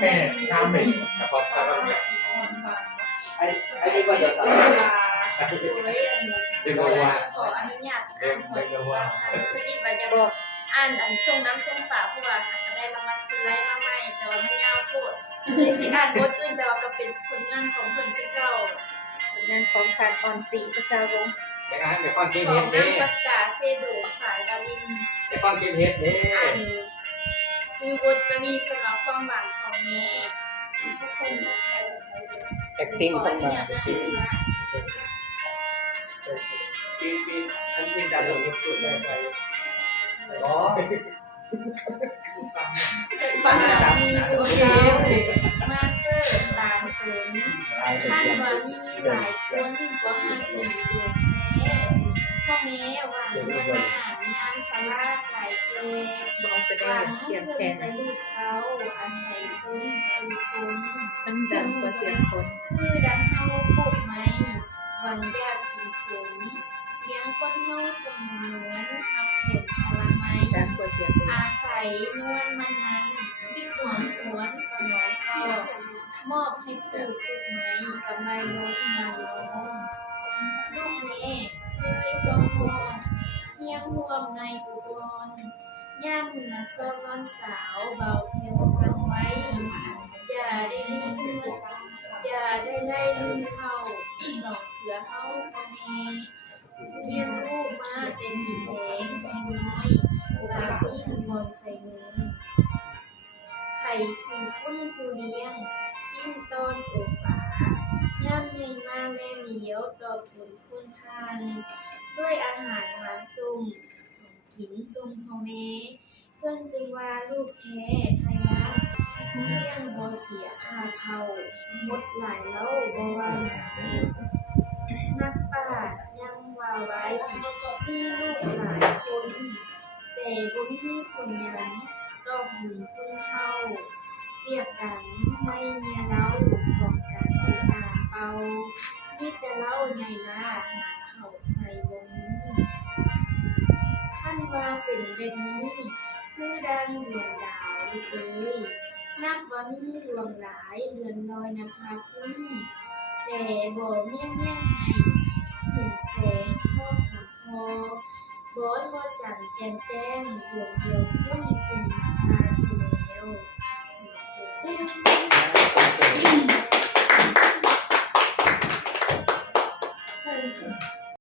แม่ชามหนึ่ง พอครับเนี่ย ไอ้นี่ว่าจะสั่ง เรียกว่า ขออนุญาตอ่านหัวชื่อว่าคือมีว่าจะบอกอ่านส่งน้ำส่งฝาเพราะว่าก็ได้รางวัลซื้อไล่มาใหม่แต่ว่ามันยาวโพดเลยสิอ่านบทอื่นแต่ว่าก็เป็นผลงานของเพิ่นคือเก่า ผลงานของผ่านออนสีประสาวง เดี๋ยวฟังเกม ขอ เฮ็ ง ดเด้ นางประกาศเซโดสายวาลิน เดี๋ยวฟังเกมเฮ็ดเด้ อ่านซื้อบทจะมีเพิ่นเอาความหวังของแม่ทุกคน acting ต้องมา ปีอันที่ดันลงสุดๆไปอ๋อ ฟังอย่างมีโอเคมาสเตอร์ตามเถินท่านว่ามีหลายคนก็หักดีอยู่แม่พ่อแม่หวังเมื่อหน้ายามสลาไก่เก บอกไปได้ หวัง เสียงแคน แต่ลูกเขาอาศัยคนคือคน มันดังกว่าเสียงคน คือดังเฮาพบไหมหวังอยากกินผลเลี้ยงคนเฮาเสมือนหักผลพลไม้ ดังกว่าเสียงคน อาศัยนวลมันนั้นที่หวนหวนสนองก็มอบให้ปลูกลูกไม้กับไม้ล้มนางล้มลูกแม่เคยร้องวอนเพียงห่วงในอุดรย่ามเหนือโซลอนสาวเบาเพลวฟังไว้ อย่าได้ลืมอย่าได้ไล่ลืมเขาสองเขือเขาพ่อแม่เลี้ยงลูกมาแต่หญิงแดงแพงน้อยฝากยิ่งบอลใส่มือไข่ขี่พุ่นผู้เลี้ยงสิ้นต้นตัวป่าย่ำใหญ่มาแลเหลียวต่อผลคุณทานด้วยอาหารหวานซุ่มของกินซุ่มพ่อแม่เพื่อนจึงว่าลูกแท้ไทยรัฐเลี้ยงบ่เสียค่าเขาหมดหลายเล่าบ่ว่าหนานักป่ายังว่าไว้มีลูกหลายคน แต่บ่มีผลหยังต่อบุญคุณเฮาเปรียบดังไม่เมียเล้าของการที่ตาเป่ามีแต่เล่าใหญ่ลาหาเข้าใส่บ่มีคันว่าเป็นแบบนี้คือดังดวงดาวลูกเอ้ยนับว่ามีดวงหลายเดือนลอยนภาคุณแต่บ่เมี่ยงให้เห็นแสงทอดหาพอ บอสพอจันแจมแจ้งดวงเดียวพุ่นเป็นมาที่แล้ว